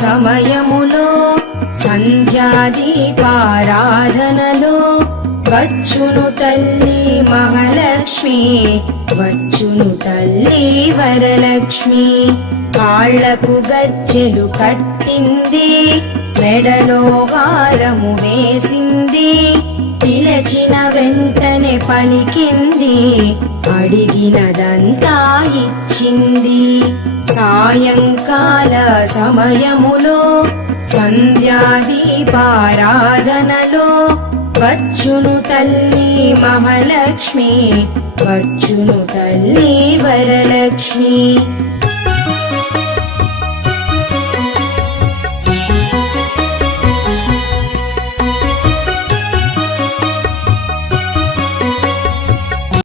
సమయములో సంధ్యాదీపారాధనలో వచ్చును తల్లి మహాలక్ష్మి, వచ్చును తల్లి వరలక్ష్మి. కాళ్లకు గజ్జెలు కట్టింది, మెడలో హారము వేసింది, పిలచిన వెంటనే పలికింది, అడిగినదంతా ఇచ్చింది. సాయంకాల సమయములో సంధ్యాదీపారాధనలో వచ్చును తల్లి మహాలక్ష్మి, వచ్చును తల్లి వరలక్ష్మి.